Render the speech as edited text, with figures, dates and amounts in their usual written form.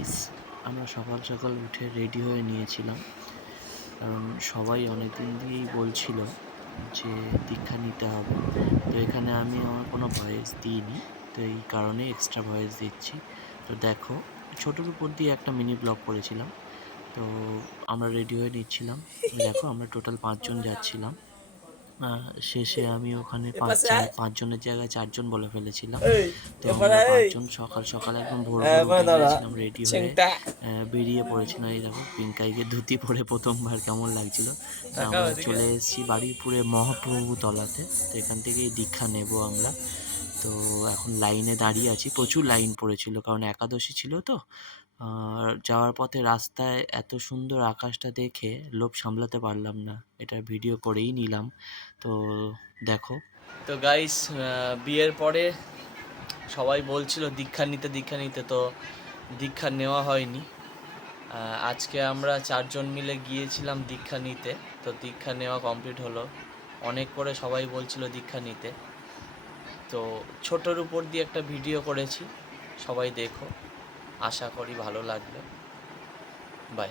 Guys, আমরা সকাল সকাল উঠে রেডি হয়ে নিয়েছিলাম, কারণ সবাই অনেক দিন দিয়েই বলছিল যে দীক্ষা নিতে হবে। তো এখানে আমি আমার কোনো ভয়েস দিইনি, তো এই কারণে এক্সট্রা ভয়েস দিচ্ছি। তো দেখো, ছোটোর উপর দিয়ে একটা মিনি ব্লগ করেছিলাম। তো আমরা রেডি হয়ে নিচ্ছিলাম, দেখো আমরা টোটাল 5 জন যাচ্ছিলাম। শেষে আমি ওখানে 5 জনের জায়গায় 4 জন বলে ফেলেছিলাম। তো আমরা 5 জন সকাল সকাল একদম ভোর ভোর উঠে গিয়েছিলাম, রেডি হয়ে বেরিয়ে পড়েছিলাম। এই দেখো পিঙ্কাইকে ধুতি পরে প্রথমবার কেমন লাগছিল। তো আমরা চলে এসেছি বারুইপুরে মহাপ্রভু তলাতে। তো এখান থেকেই দীক্ষা নেব আমরা। তো এখন লাইনে দাঁড়িয়ে আছি, প্রচুর লাইন পড়েছিল কারণ একাদশী ছিল। তো আর যাওয়ার পথে রাস্তায় এত সুন্দর আকাশটা দেখে লোভ সামলাতে পারলাম না, এটা ভিডিও করেই নিলাম। তো দেখো। তো গাইস, বিয়ের পরে সবাই বলছিল দীক্ষা নিতে, তো দীক্ষা নেওয়া হয়নি। আজকে আমরা 4 জন মিলে গিয়েছিলাম দীক্ষা নিতে। তো দীক্ষা নেওয়া কমপ্লিট হলো। অনেক করে সবাই বলছিল দীক্ষা নিতে, তো ছোটোর উপর দিয়ে একটা ভিডিও করেছি, সবাই দেখো, আশা করি ভালো লাগবে। বাই।